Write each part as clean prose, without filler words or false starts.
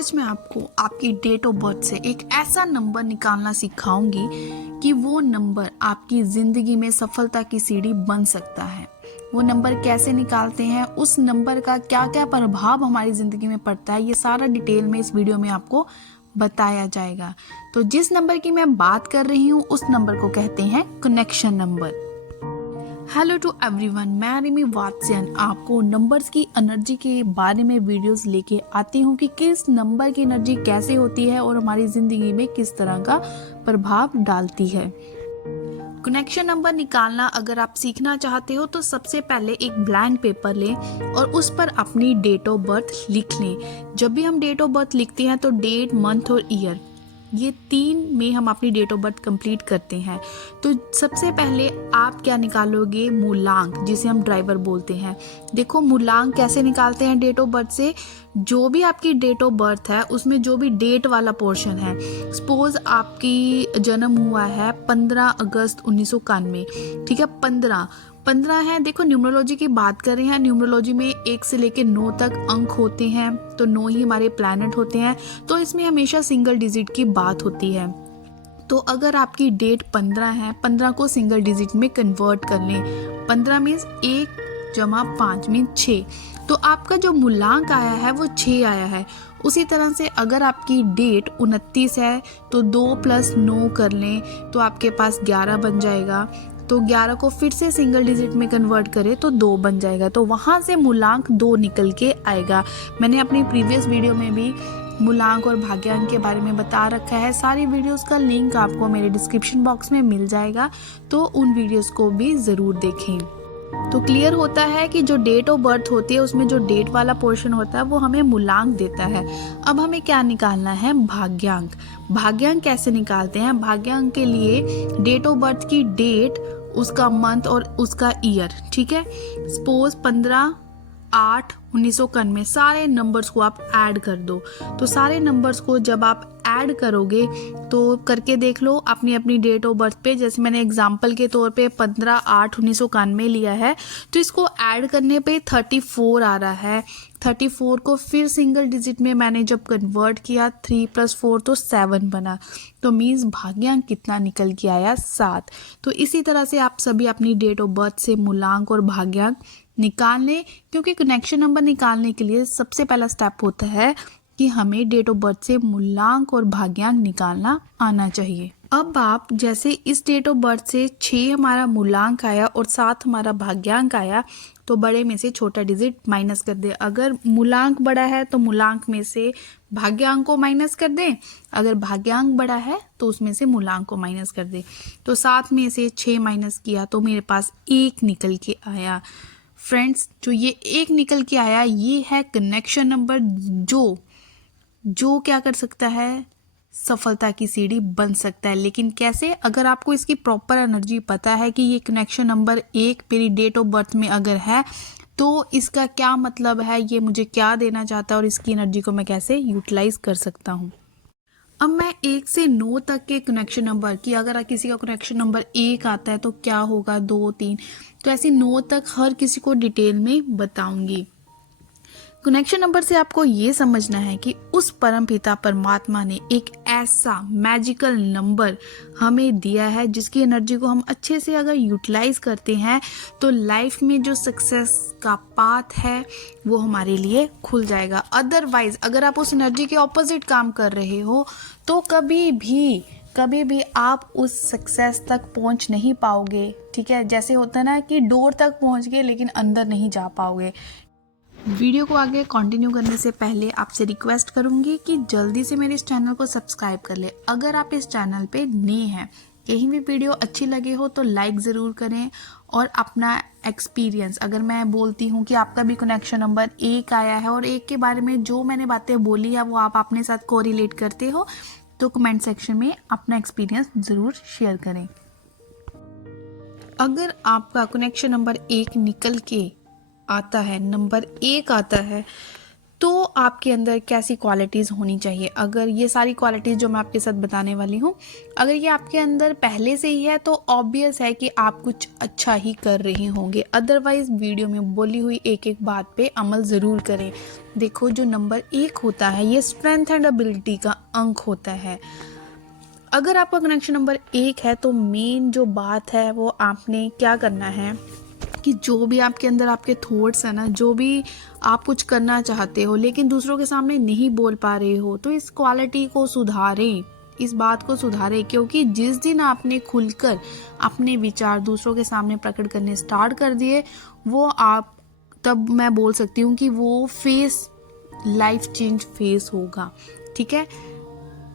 आज मैं आपको आपकी डेट ऑफ बर्थ से एक ऐसा नंबर निकालना सिखाऊंगी कि वो नंबर आपकी ज़िंदगी में सफलता की सीढ़ी बन सकता है। वो नंबर कैसे निकालते हैं, उस नंबर का क्या क्या प्रभाव हमारी ज़िंदगी में पड़ता है, ये सारा डिटेल में इस वीडियो में आपको बताया जाएगा। तो जिस नंबर की मैं बात कर रही हूँ उस नंबर को कहते हैं connection number. Hello to everyone, मैं रिमी वात्स्यन आपको नंबर्स की एनर्जी के बारे में वीडियोस लेके आती हूँ कि किस नंबर की एनर्जी कैसे होती है और हमारी ज़िंदगी में किस तरह का प्रभाव डालती है। कनेक्शन नंबर निकालना अगर आप सीखना चाहते हो तो सबसे पहले एक ब्लैंक पेपर लें और उस पर अपनी डेट ऑफ बर्थ लिख लें। जब भी हम डेट ऑफ बर्थ लिखते हैं तो डेट, मंथ और ईयर, ये 3 में हम अपनी डेट ऑफ बर्थ कंप्लीट करते हैं। तो सबसे पहले आप क्या निकालोगे, मूलांक, जिसे हम ड्राइवर बोलते हैं। देखो मूलांक कैसे निकालते हैं डेट ऑफ बर्थ से। जो भी आपकी डेट ऑफ बर्थ है उसमें जो भी डेट वाला पोर्शन है, सपोज आपकी जन्म हुआ है 15 अगस्त 1991, ठीक है, 15 है। देखो न्यूमरोलॉजी की बात कर रहे हैं, न्यूमरोलॉजी में 1 से लेकर 9 तक अंक होते हैं, तो 9 ही हमारे प्लैनेट होते हैं, तो इसमें हमेशा सिंगल डिजिट की बात होती है। तो अगर आपकी डेट 15 है, 15 को सिंगल डिजिट में कन्वर्ट कर लें। 15 मीन्स 1 जमा 5 मीन 6, तो आपका जो मूलांक आया है वो 6 आया है। उसी तरह से अगर आपकी डेट 29 है तो 2 + 9 कर लें तो आपके पास 11 बन जाएगा। तो 11 को फिर से सिंगल डिजिट में कन्वर्ट करें तो 2 बन जाएगा, तो वहाँ से मूलांक 2 निकल के आएगा। मैंने अपनी प्रीवियस वीडियो में भी मूलांक और भाग्यांक के बारे में बता रखा है। सारी वीडियोस का लिंक आपको मेरे डिस्क्रिप्शन बॉक्स में मिल जाएगा, तो उन वीडियोस को भी ज़रूर देखें। तो क्लियर होता है कि जो डेट ऑफ बर्थ होती है उसमें जो डेट वाला पोर्शन होता है वो हमें मूलांक देता है। अब हमें क्या निकालना है, भाग्यांक। भाग्यांक कैसे निकालते हैं? भाग्यांक के लिए डेट ऑफ बर्थ की डेट, उसका मंथ और उसका ईयर, ठीक है। सपोज 15/8/1991, सारे नंबर्स को आप ऐड कर दो। तो सारे नंबर्स को जब आप ऐड करोगे तो करके देख लो अपनी अपनी डेट ऑफ बर्थ पे। जैसे मैंने एग्जांपल के तौर पे 15/8/1991 लिया है, तो इसको ऐड करने पे 34 आ रहा है। 34 को फिर सिंगल डिजिट में मैंने जब कन्वर्ट किया, 3 + 4 तो 7 बना, तो मीन्स भाग्यांक कितना निकल के आया, 7। तो इसी तरह से आप सभी अपनी डेट ऑफ बर्थ से मूलांक और भाग्यांक निकाल लें, क्योंकि कनेक्शन नंबर निकालने के लिए सबसे पहला स्टेप होता है कि हमें डेट ऑफ बर्थ से मूलांक और भाग्यांक निकालना आना चाहिए। अब आप जैसे इस डेट ऑफ बर्थ से 6 हमारा मूलांक आया और 7 हमारा भाग्यांक आया, तो बड़े में से छोटा डिजिट माइनस कर दें। अगर मूलांक बड़ा है तो मूलांक में से भाग्यांक को माइनस कर दें, अगर भाग्यांक बड़ा है तो उसमें से मूलांक को माइनस कर दें। तो 7 में से 6 माइनस किया तो मेरे पास 1 निकल के आया। फ्रेंड्स, जो ये 1 निकल के आया ये है कनेक्शन नंबर, जो क्या कर सकता है, सफलता की सीढ़ी बन सकता है। लेकिन कैसे? अगर आपको इसकी प्रॉपर एनर्जी पता है कि ये कनेक्शन नंबर 1 मेरी डेट ऑफ बर्थ में अगर है तो इसका क्या मतलब है, ये मुझे क्या देना चाहता है और इसकी एनर्जी को मैं कैसे यूटिलाइज कर सकता हूँ। अब मैं 1 से 9 तक के कनेक्शन नंबर की, अगर किसी का कनेक्शन नंबर 1 आता है तो क्या होगा, 2, 3, तो ऐसे 9 तक हर किसी को डिटेल में बताऊंगी। कनेक्शन नंबर से आपको ये समझना है कि उस परमपिता परमात्मा ने एक ऐसा मैजिकल नंबर हमें दिया है जिसकी एनर्जी को हम अच्छे से अगर यूटिलाइज करते हैं तो लाइफ में जो सक्सेस का पाथ है वो हमारे लिए खुल जाएगा। अदरवाइज अगर आप उस एनर्जी के ऑपोजिट काम कर रहे हो तो कभी भी आप उस सक्सेस तक पहुंच नहीं पाओगे, ठीक है। जैसे होता है ना कि डोर तक पहुंच गए लेकिन अंदर नहीं जा पाओगे। वीडियो को आगे कंटिन्यू करने से पहले आपसे रिक्वेस्ट करूंगी कि जल्दी से मेरे इस चैनल को सब्सक्राइब कर ले। अगर आप इस चैनल पे नए हैं, कहीं भी वीडियो अच्छी लगे हो तो लाइक ज़रूर करें और अपना एक्सपीरियंस, अगर मैं बोलती हूँ कि आपका भी कनेक्शन नंबर 1 आया है और 1 के बारे में जो मैंने बातें बोली है वो आप अपने साथ कोरिलेट करते हो, तो कमेंट सेक्शन में अपना एक्सपीरियंस ज़रूर शेयर करें। अगर आपका कनेक्शन नंबर 1 निकल के आता है, नंबर 1 आता है, तो आपके अंदर कैसी क्वालिटीज़ होनी चाहिए। अगर ये सारी क्वालिटीज़ जो मैं आपके साथ बताने वाली हूँ, अगर ये आपके अंदर पहले से ही है तो ऑब्वियस है कि आप कुछ अच्छा ही कर रहे होंगे, अदरवाइज़ वीडियो में बोली हुई एक एक बात पे अमल ज़रूर करें। देखो, जो नंबर 1 होता है ये स्ट्रेंथ एंड एबिलिटी का अंक होता है। अगर आपका कनेक्शन नंबर 1 है तो मेन जो बात है वो आपने क्या करना है कि जो भी आपके अंदर आपके थॉट्स हैं ना, जो भी आप कुछ करना चाहते हो लेकिन दूसरों के सामने नहीं बोल पा रहे हो, तो इस क्वालिटी को सुधारें, इस बात को सुधारें। क्योंकि जिस दिन आपने खुलकर अपने विचार दूसरों के सामने प्रकट करने स्टार्ट कर दिए, वो आप, तब मैं बोल सकती हूँ कि वो फेस लाइफ चेंज फेस होगा। ठीक है,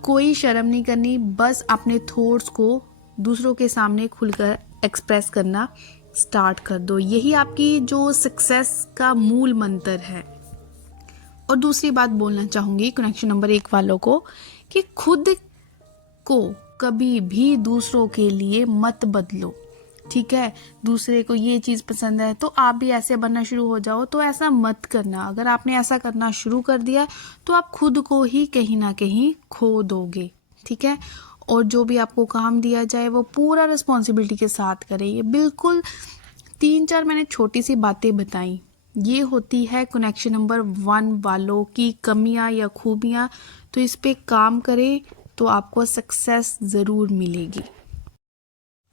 कोई शर्म नहीं करनी, बस अपने थॉट्स को दूसरों के सामने खुलकर एक्सप्रेस करना स्टार्ट कर दो। यही आपकी जो सक्सेस का मूल मंत्र है। और दूसरी बात बोलना चाहूँगी कनेक्शन नंबर 1 वालों को कि खुद को कभी भी दूसरों के लिए मत बदलो। ठीक है, दूसरे को ये चीज़ पसंद है तो आप भी ऐसे बनना शुरू हो जाओ, तो ऐसा मत करना। अगर आपने ऐसा करना शुरू कर दिया तो आप खुद को ही कहीं ना कहीं खो दोगे। ठीक है, और जो भी आपको काम दिया जाए वो पूरा रिस्पॉन्सिबिलिटी के साथ करें। ये बिल्कुल 3-4 मैंने छोटी सी बातें बताई, ये होती है कनेक्शन नंबर 1 वालों की कमियां या खूबियां। तो इस पे काम करें तो आपको सक्सेस ज़रूर मिलेगी।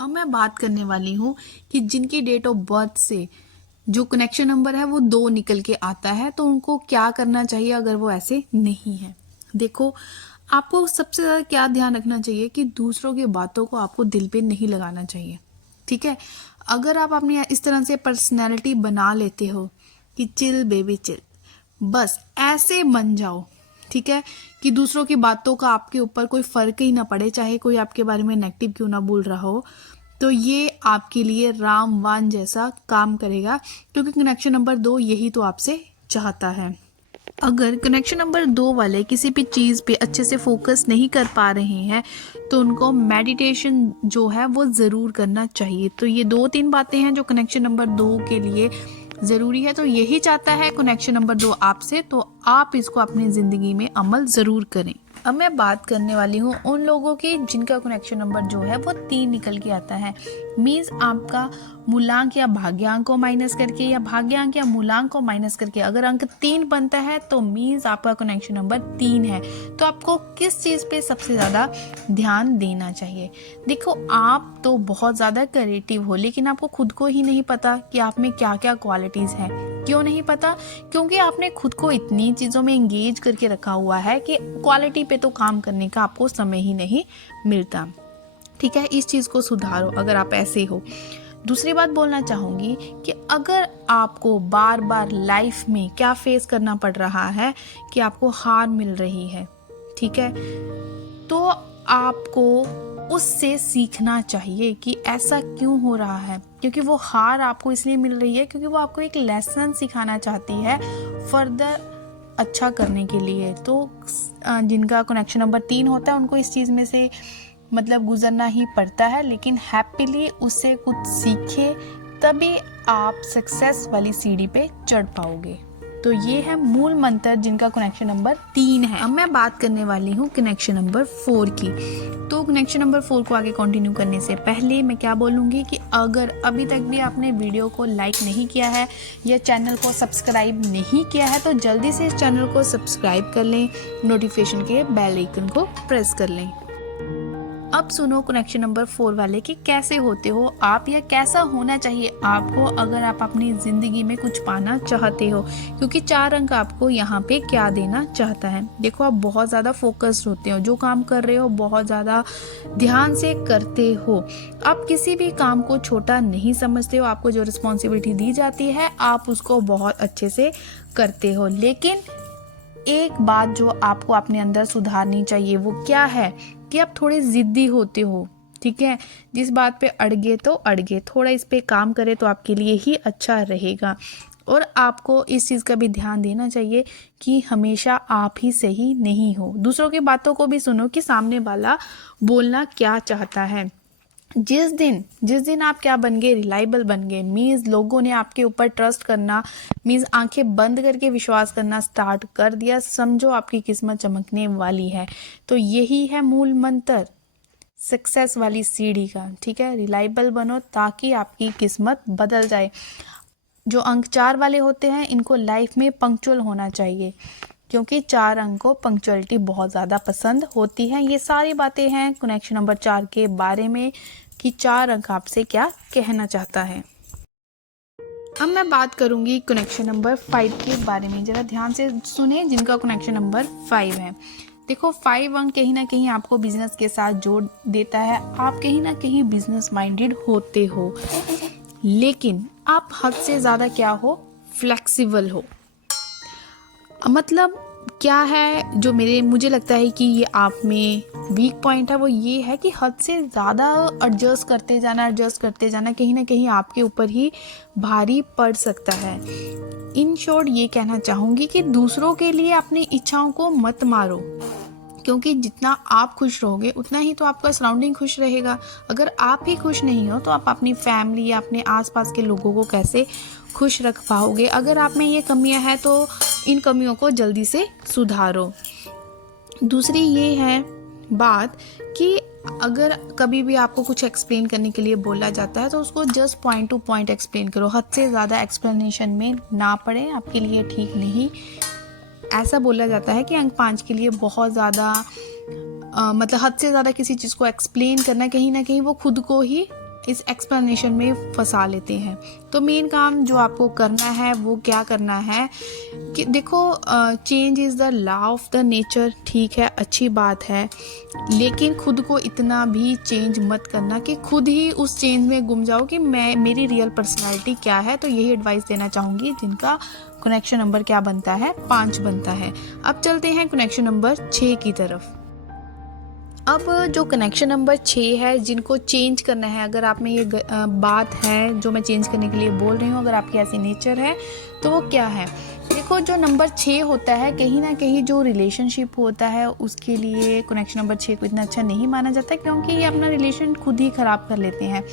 अब मैं बात करने वाली हूँ कि जिनकी डेट ऑफ बर्थ से जो कनेक्शन नंबर है वो 2 निकल के आता है, तो उनको क्या करना चाहिए अगर वो ऐसे नहीं है। देखो, आपको सबसे ज़्यादा क्या ध्यान रखना चाहिए कि दूसरों की बातों को आपको दिल पे नहीं लगाना चाहिए। ठीक है, अगर आप अपनी इस तरह से पर्सनैलिटी बना लेते हो कि चिल बेबी चिल, बस ऐसे बन जाओ, ठीक है, कि दूसरों की बातों का आपके ऊपर कोई फ़र्क ही ना पड़े, चाहे कोई आपके बारे में नेगेटिव क्यों ना बोल रहा हो, तो ये आपके लिए रामबाण जैसा काम करेगा। क्योंकि कनेक्शन नंबर 2 यही तो आपसे चाहता है। अगर कनेक्शन नंबर 2 वाले किसी भी चीज़ पे अच्छे से फोकस नहीं कर पा रहे हैं तो उनको मेडिटेशन जो है वो ज़रूर करना चाहिए। तो ये 2-3 बातें हैं जो कनेक्शन नंबर 2 के लिए ज़रूरी है। तो यही चाहता है कनेक्शन नंबर 2 आपसे, तो आप इसको अपनी ज़िंदगी में अमल ज़रूर करें। अब मैं बात करने वाली हूँ उन लोगों की जिनका कनेक्शन नंबर जो है वो 3 निकल के आता है। मीन्स आपका मूलांक या भाग्यांक को माइनस करके या भाग्यांक या मूलांक को माइनस करके अगर अंक 3 बनता है तो मीन्स आपका कनेक्शन नंबर 3 है। तो आपको किस चीज़ पे सबसे ज़्यादा ध्यान देना चाहिए। देखो, आप तो बहुत ज़्यादा क्रिएटिव हो लेकिन आपको खुद को ही नहीं पता कि आप में क्या क्या क्वालिटीज़ हैं। क्यों नहीं पता? क्योंकि आपने खुद को इतनी चीज़ों में एंगेज करके रखा हुआ है कि क्वालिटी पे तो काम करने का आपको समय ही नहीं मिलता। ठीक है, इस चीज़ को सुधारो अगर आप ऐसे हो। दूसरी बात बोलना चाहूँगी कि अगर आपको बार बार लाइफ में क्या फेस करना पड़ रहा है कि आपको हार मिल रही है, ठीक है, तो आपको उससे सीखना चाहिए कि ऐसा क्यों हो रहा है। क्योंकि वो हार आपको इसलिए मिल रही है क्योंकि वो आपको एक लेसन सिखाना चाहती है फर्दर अच्छा करने के लिए। तो जिनका कनेक्शन नंबर 3 होता है उनको इस चीज़ में से मतलब गुजरना ही पड़ता है, लेकिन हैप्पीली उससे कुछ सीखे, तभी आप सक्सेस वाली सीढ़ी पे चढ़ पाओगे। तो ये है मूल मंत्र जिनका कनेक्शन नंबर 3 है। अब मैं बात करने वाली हूँ कनेक्शन नंबर 4 की। तो कनेक्शन नंबर 4 को आगे कंटिन्यू करने से पहले मैं क्या बोलूँगी कि अगर अभी तक भी आपने वीडियो को लाइक नहीं किया है या चैनल को सब्सक्राइब नहीं किया है तो जल्दी से इस चैनल को सब्सक्राइब कर लें, नोटिफिकेशन के बेल आइकन को प्रेस कर लें। अब सुनो कनेक्शन नंबर 4 वाले कि कैसे होते हो आप या कैसा होना चाहिए आपको अगर आप अपनी ज़िंदगी में कुछ पाना चाहते हो। क्योंकि 4 अंक आपको यहाँ पे क्या देना चाहता है। देखो, आप बहुत ज़्यादा फोकस्ड होते हो, जो काम कर रहे हो बहुत ज़्यादा ध्यान से करते हो, आप किसी भी काम को छोटा नहीं समझते हो, आपको जो रिस्पॉन्सिबिलिटी दी जाती है आप उसको बहुत अच्छे से करते हो। लेकिन एक बात जो आपको अपने अंदर सुधारनी चाहिए वो क्या है कि आप थोड़े ज़िद्दी होते हो। ठीक है, जिस बात पे अड़गे तो अड़गे, थोड़ा इस पे काम करें तो आपके लिए ही अच्छा रहेगा। और आपको इस चीज़ का भी ध्यान देना चाहिए कि हमेशा आप ही सही नहीं हो। दूसरों की बातों को भी सुनो कि सामने वाला बोलना क्या चाहता है। जिस दिन आप क्या बन गए, रिलायबल बन गए, मीन्स लोगों ने आपके ऊपर ट्रस्ट करना, मीन्स आंखें बंद करके विश्वास करना स्टार्ट कर दिया, समझो आपकी किस्मत चमकने वाली है। तो यही है मूल मंत्र सक्सेस वाली सीढ़ी का, ठीक है। रिलायबल बनो ताकि आपकी किस्मत बदल जाए। जो अंक 4 वाले होते हैं इनको लाइफ में पंक्चुअल होना चाहिए, क्योंकि 4 अंक को पंक्चुअलिटी बहुत ज़्यादा पसंद होती है। ये सारी बातें हैं कनेक्शन नंबर 4 के बारे में कि 4 अंक आपसे क्या कहना चाहता है। अब मैं बात करूंगी कनेक्शन नंबर 5 के बारे में। जरा ध्यान से सुने जिनका कनेक्शन नंबर 5 है। देखो 5 अंक कहीं ना कहीं आपको बिजनेस के साथ जोड़ देता है। आप कहीं ना कहीं बिजनेस माइंडेड होते हो, लेकिन आप हद से ज़्यादा क्या हो, फ्लेक्सिबल हो। मतलब क्या है जो मुझे लगता है कि ये आप में वीक पॉइंट है, वो ये है कि हद से ज़्यादा एडजस्ट करते जाना कहीं ना कहीं आपके ऊपर ही भारी पड़ सकता है। इन शॉर्ट ये कहना चाहूँगी कि दूसरों के लिए अपनी इच्छाओं को मत मारो, क्योंकि जितना आप खुश रहोगे उतना ही तो आपका सराउंडिंग खुश रहेगा। अगर आप ही खुश नहीं हो तो आप अपनी फैमिली या अपने आसपास के लोगों को कैसे खुश रख पाओगे। अगर आप में ये कमियां हैं तो इन कमियों को जल्दी से सुधारो। दूसरी ये है बात कि अगर कभी भी आपको कुछ एक्सप्लेन करने के लिए बोला जाता है तो उसको just point two point explain करो। हद से ज़्यादा एक्सप्लेनेशन में ना पड़े, आपके लिए ठीक नहीं। ऐसा बोला जाता है कि अंक 5 के लिए बहुत ज़्यादा मतलब हद से ज़्यादा किसी चीज़ को एक्सप्लेन करना, कहीं ना कहीं वो खुद को ही इस एक्सप्लेनेशन में फंसा लेते हैं। तो मेन काम जो आपको करना है वो क्या करना है कि देखो change is the law of the nature, ठीक है, अच्छी बात है, लेकिन खुद को इतना भी चेंज मत करना कि खुद ही उस चेंज में गुम जाओ कि मेरी रियल पर्सनालिटी क्या है। तो यही एडवाइस देना चाहूँगी जिनका कनेक्शन नंबर क्या बनता है, 5 बनता है। अब चलते हैं कनेक्शन नंबर 6 की तरफ। अब जो कनेक्शन नंबर 6 है, जिनको चेंज करना है, अगर आप में ये बात है जो मैं चेंज करने के लिए बोल रही हूँ, अगर आपकी ऐसी नेचर है तो वो क्या है। देखो जो नंबर 6 होता है, कहीं ना कहीं जो रिलेशनशिप होता है उसके लिए कनेक्शन नंबर 6 को इतना अच्छा नहीं माना जाता, क्योंकि ये अपना रिलेशन खुद ही ख़राब कर लेते हैं।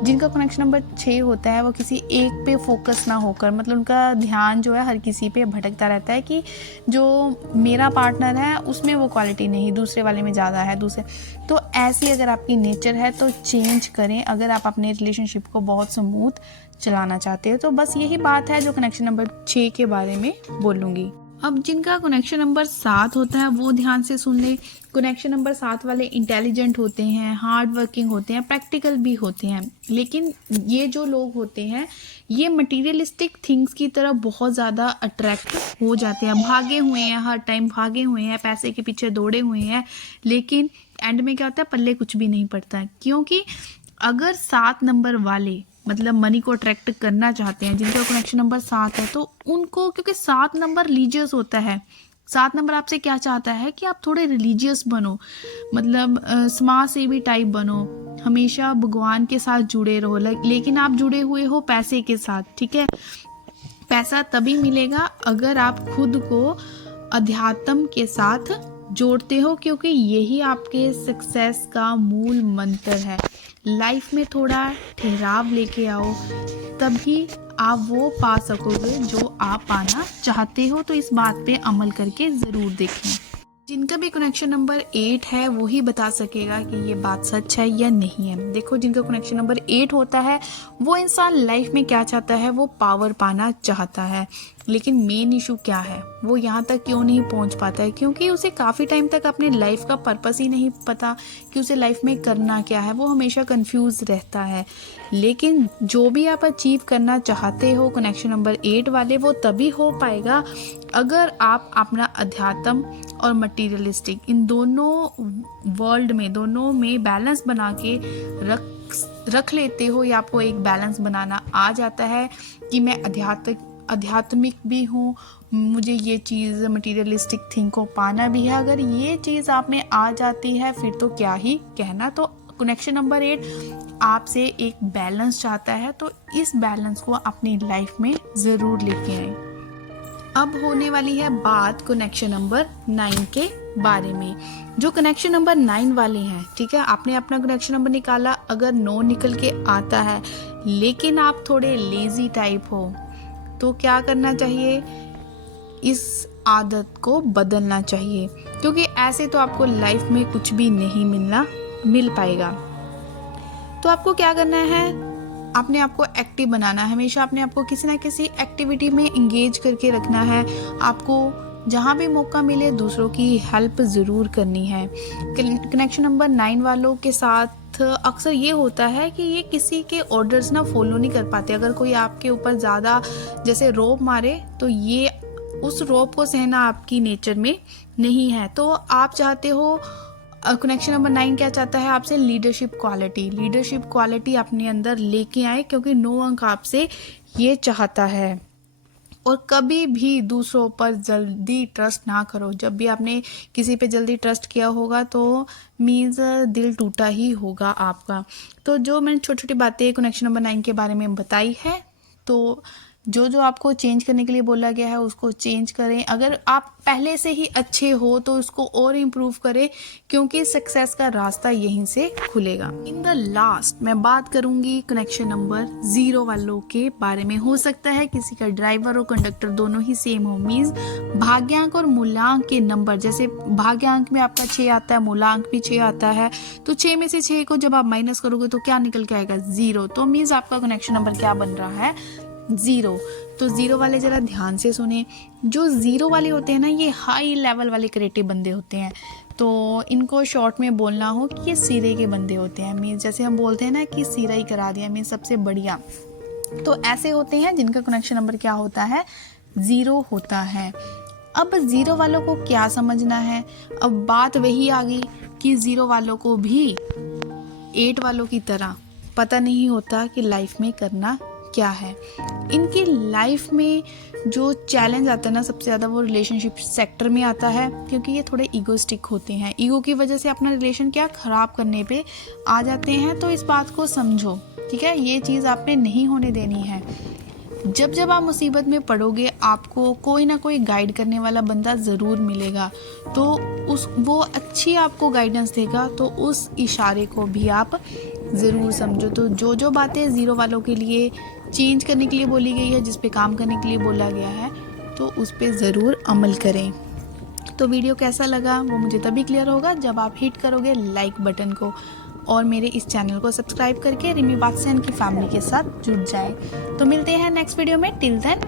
जिनका कनेक्शन नंबर 6 होता है वो किसी एक पे फोकस ना होकर, मतलब उनका ध्यान जो है हर किसी पे भटकता रहता है कि जो मेरा पार्टनर है उसमें वो क्वालिटी नहीं, दूसरे वाले में ज़्यादा है दूसरे। तो ऐसी अगर आपकी नेचर है तो चेंज करें, अगर आप अपने रिलेशनशिप को बहुत स्मूथ चलाना चाहते हो। तो बस यही बात है जो कनेक्शन नंबर 6 के बारे में बोलूँगी। अब जिनका कनेक्शन नंबर 7 होता है वो ध्यान से सुन ले। कनेक्शन नंबर 7 वाले इंटेलिजेंट होते हैं, हार्ड वर्किंग होते हैं, प्रैक्टिकल भी होते हैं, लेकिन ये जो लोग होते हैं ये मटीरियलिस्टिक थिंग्स की तरफ बहुत ज़्यादा अट्रैक्ट हो जाते हैं। भागे हुए हैं, हर टाइम भागे हुए हैं, पैसे के पीछे दौड़े हुए हैं, लेकिन एंड में क्या होता है, पल्ले कुछ भी नहीं पड़ता है। क्योंकि अगर 7 नंबर वाले मतलब मनी को अट्रैक्ट करना चाहते हैं, जिनका कनेक्शन नंबर 7 है, तो उनको, क्योंकि 7 नंबर रिलीजियस होता है, 7 नंबर आपसे क्या चाहता है कि आप थोड़े रिलीजियस बनो, मतलब समाज सेवी टाइप बनो, हमेशा भगवान के साथ जुड़े रहो, लेकिन आप जुड़े हुए हो पैसे के साथ, ठीक है। पैसा तभी मिलेगा अगर आप खुद को अध्यात्म के साथ जोड़ते हो, क्योंकि यही आपके सक्सेस का मूल मंत्र है। लाइफ में थोड़ा ठहराव लेके आओ, तभी आप वो पा सकोगे जो आप पाना चाहते हो। तो इस बात पे अमल करके ज़रूर देखें। जिनका भी कनेक्शन नंबर 8 है वो ही बता सकेगा कि ये बात सच है या नहीं है। देखो जिनका कनेक्शन नंबर 8 होता है वो इंसान लाइफ में क्या चाहता है, वो पावर पाना चाहता है, लेकिन मेन इशू क्या है, वो यहाँ तक क्यों नहीं पहुँच पाता है, क्योंकि उसे काफ़ी टाइम तक अपने लाइफ का पर्पस ही नहीं पता कि उसे लाइफ में करना क्या है। वो हमेशा कंफ्यूज रहता है। लेकिन जो भी आप अचीव करना चाहते हो कनेक्शन नंबर 8 वाले, वो तभी हो पाएगा अगर आप अपना अध्यात्म और मटीरियलिस्टिक इन दोनों में बैलेंस बना के रख लेते हो, या आपको एक बैलेंस बनाना आ जाता है कि मैं आध्यात्मिक भी हूँ, मुझे ये चीज़ मटीरियलिस्टिक थिंग को पाना भी है। अगर ये चीज़ आप में आ जाती है फिर तो क्या ही कहना। तो कनेक्शन नंबर 8 आपसे एक बैलेंस चाहता है, तो इस बैलेंस को अपनी लाइफ में ज़रूर लेके आए। अब होने वाली है बात कनेक्शन नंबर 9 के बारे में। जो कनेक्शन नंबर 9 वाले हैं, ठीक है, आपने अपना कनेक्शन नंबर निकाला, अगर 9 निकल के आता है लेकिन आप थोड़े लेजी टाइप हो तो क्या करना चाहिए, इस आदत को बदलना चाहिए, क्योंकि ऐसे तो आपको लाइफ में कुछ भी नहीं मिल पाएगा। तो आपको क्या करना है, अपने आप को एक्टिव बनाना है, हमेशा अपने आप को किसी ना किसी एक्टिविटी में इंगेज करके रखना है। आपको जहाँ भी मौका मिले दूसरों की हेल्प ज़रूर करनी है। कनेक्शन नंबर 9 वालों के साथ अक्सर ये होता है कि ये किसी के ऑर्डर्स ना फॉलो नहीं कर पाते। अगर कोई आपके ऊपर ज़्यादा जैसे रोब मारे तो ये उस रोब को सहना आपकी नेचर में नहीं है। तो आप चाहते हो, कनेक्शन नंबर 9 क्या चाहता है आपसे, लीडरशिप क्वालिटी अपने अंदर लेके आए, क्योंकि 9 अंक आपसे ये चाहता है। और कभी भी दूसरों पर जल्दी ट्रस्ट ना करो। जब भी आपने किसी पे जल्दी ट्रस्ट किया होगा तो मीन्स दिल टूटा ही होगा आपका। तो जो मैंने छोटी छोटी बातें कनेक्शन नंबर 9 के बारे में बताई है, तो जो आपको चेंज करने के लिए बोला गया है उसको चेंज करें। अगर आप पहले से ही अच्छे हो तो उसको और इम्प्रूव करें, क्योंकि सक्सेस का रास्ता यहीं से खुलेगा। इन द लास्ट मैं बात करूंगी कनेक्शन नंबर 0 वालों के बारे में। हो सकता है किसी का ड्राइवर और कंडक्टर दोनों ही सेम हो, मीन्स भाग्यांक और मूलांक के नंबर, जैसे भाग्यांक में आपका 6 आता है, मूलांक भी 6 आता है, तो 6 में से 6 को जब आप माइनस करोगे तो क्या निकल के आएगा, 0। तो मीन्स आपका कनेक्शन नंबर क्या बन रहा है, 0। तो 0 वाले जरा ध्यान से सुने। जो 0 वाले होते हैं ना, ये हाई लेवल वाले क्रिएटिव बंदे होते हैं। तो इनको शॉर्ट में बोलना हो कि ये सिरे के बंदे होते हैं, मीन्स जैसे हम बोलते हैं ना कि सिरा ही करा दिया, मीन्स सबसे बढ़िया। तो ऐसे होते हैं जिनका कनेक्शन नंबर क्या होता है, 0 होता है। अब 0 वालों को क्या समझना है, अब बात वही आ गई कि 0 वालों को भी 8 वालों की तरह पता नहीं होता कि लाइफ में करना क्या है। इनकी लाइफ में जो चैलेंज आता है ना सबसे ज़्यादा, वो रिलेशनशिप सेक्टर में आता है, क्योंकि ये थोड़े ईगोइस्टिक होते हैं। ईगो की वजह से अपना रिलेशन क्या ख़राब करने पे आ जाते हैं। तो इस बात को समझो, ठीक है, ये चीज़ आपने नहीं होने देनी है। जब आप मुसीबत में पड़ोगे आपको कोई ना कोई गाइड करने वाला बंदा ज़रूर मिलेगा, तो वो अच्छी आपको गाइडेंस देगा, तो उस इशारे को भी आप ज़रूर समझो। तो जो बातें 0 वालों के लिए चेंज करने के लिए बोली गई है, जिस पे काम करने के लिए बोला गया है, तो उस पे ज़रूर अमल करें। तो वीडियो कैसा लगा वो मुझे तभी क्लियर होगा जब आप हिट करोगे लाइक बटन को, और मेरे इस चैनल को सब्सक्राइब करके रिमी बादशाह की फैमिली के साथ जुड़ जाए। तो मिलते हैं नेक्स्ट वीडियो में, टिल देन